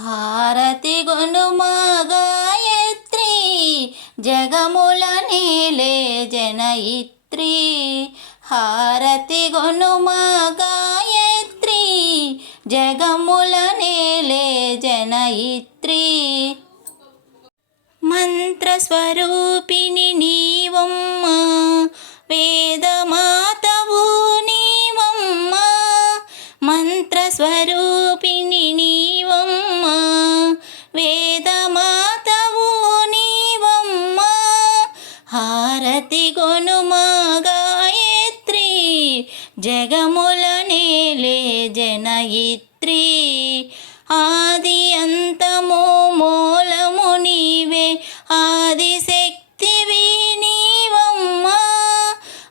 హారతి గొనుమా గాయత్రి జగముల నేలే జనయిత్రి. హారతి గొనుమా గాయత్రి జగముల నేలే జనయిత్రి. మంత్రస్వరూపిణి నీవమ్మ వేదమాతవు నీవమ్మ. మంత్రస్వరూపిణి నీవమ్మ వేదమాతవు నీవమ్మ. హారతి గొనుమా గాయత్రి జగముల నేలే జనయిత్రి. ఆది అంతము మూలము నీవే ఆదిశక్తివి నీవమ్మ.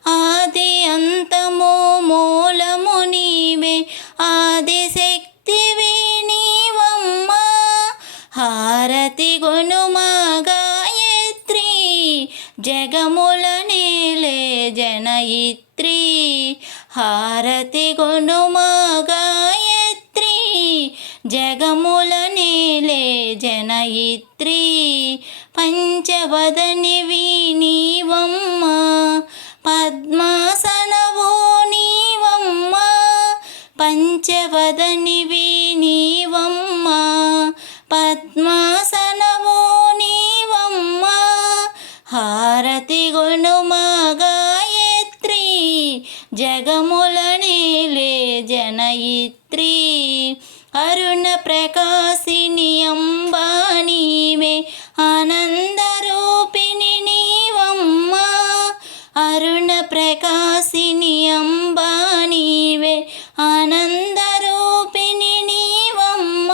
ఆది అంతము మూలము నీవే ఆదిశక్తివి నీవమ్మ. హారతి గొనుమా గాయత్రి జగముల నేలే జనయిత్రి. హారతి గొనుమా గాయత్రి జగముల నేలే జనయిత్రి. పంచవదనివి నీవమ్మ పద్మాసనవు నీవమ్మ. పంచవదనివి నీవమ్మ పద్మాసనవు నీవమ్మ. హారతి గొనుమా గాయత్రి జగముల నేలే జనయిత్రి. అరుణ ప్రకాశిని అంబా నీవే ఆనందరూపిణి నీవమ్మ. అరుణ ప్రకాశిని అంబా నీవే ఆనందరూపిణి నీవమ్మ.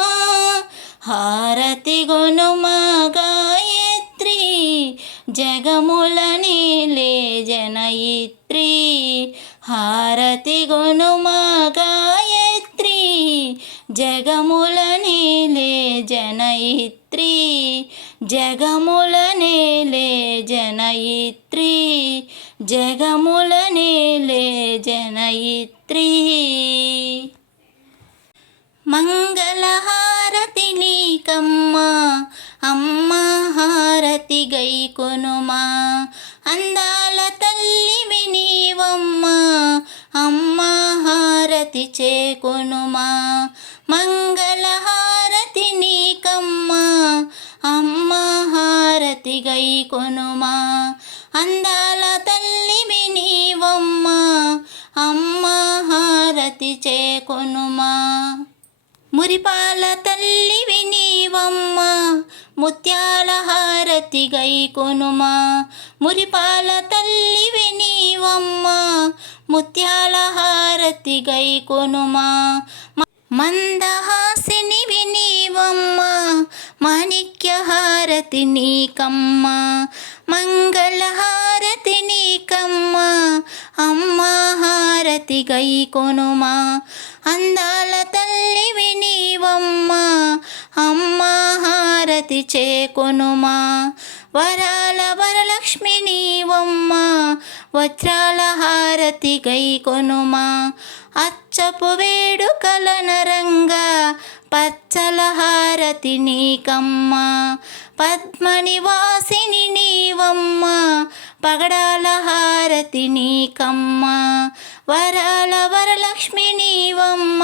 హారతి గొనుమా గాయత్రి జగముల నేలే జనయిత్రి. హారతి గొనుమా గాయత్రి జగముల నేలే జనయిత్రి. జగముల నేలే జనయిత్రి. జగముల నేలే జనయిత్రి. మంగళహారతి నీకమ్మ అమ్మ హారతి గైకొనుమా. అందాల తల్లివి నీవమ్మ అమ్మ హారతి చేకొనుమా. మంగళహారతి నీకమ్మ అమ్మ హారతి గైకొనుమా. అందాల తల్లివి నీవమ్మ అమ్మ హారతి చేకొనుమా. మురిపాల తల్లివి నీవమ్మ ముత్యాల హారతి గైకొనుమా. మురిపాల తల్లివి నీవమ్మ ముత్యాల హారతి గైకొనుమా. మందహాసినివి నీవమ్మ మాణిక్య హారతి నీకమ్మ. మంగళహారతి నీకమ్మ అమ్మ హారతి గైకొనుమా. అందాల తల్లివి నీవమ్మ అమ్మ హారతి చేకొనుమా. వరాల వరలక్ష్మి నీవమ్మ వజ్రాల హారతి గైకొనుమా. అచ్చపు వేడుకల నరంగా పచ్చల హారతి నీకమ్మ. పద్మనివాసిని నీవమ్మ పగడాల హారతి నీకమ్మ. వరాల వరలక్ష్మి నీవమ్మ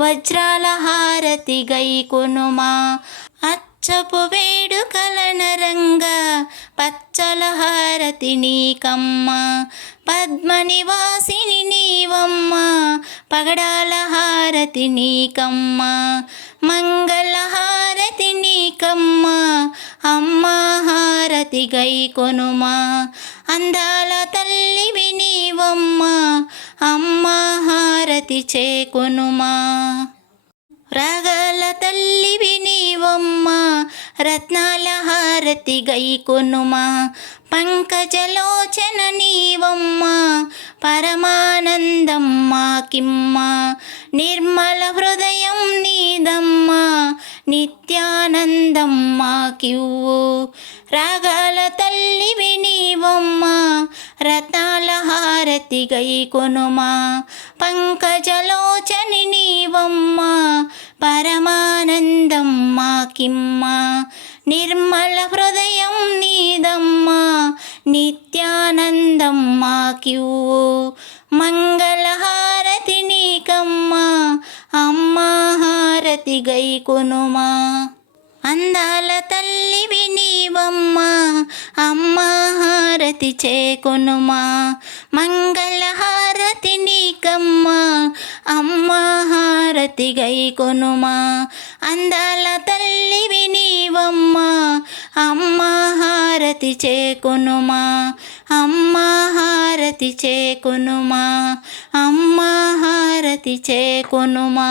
వజ్రాల హారతి గైకొనుమా. అచ్చపు వేడుకల నరంగా పచ్చల హారతి నీకమ్మ. పద్మనివాసిని నీవమ్మ పగడాల హారతి నీకమ్మ. మంగళహారతి నీకమ్మ అమ్మ హారతి గైకొనుమా. అందాల తల్లివి నీవమ్మ అమ్మ హారతి చేకొనుమా. రాగాల తల్లివి నీవమ్మ రత్నాల హారతి గైకొనుమా. పంకజలోచన నీవమ్మ పరమానందం మాకిమ్మ. నిర్మల హృదయం నీదమ్మ నిత్యానందం మాకివ్వు. రాగాల తల్లివి నీవమ్మ రత్నాల హారతి గైకొనుమా. పంకజలోచని నీవమ్మ పరమానందం కిమ్మా నిర్మల హృదయం నీదమ్మా నిత్యానందం మాకివ్వు మంగళహారతి నీకమ్మా అమ్మా హారతి గైకొనుమా అందాల తల్లివి నీవమ్మా అమ్మా హారతి చేకొనుమా మంగళహారతి నీకమ్మా అమ్మా హారతి గైకొనుమా అందాల తల్లివి నీవమ్మా అమ్మా హారతి చేకొనుమా అమ్మా హారతి చేకొనుమా అమ్మా హారతి చేకొనుమా.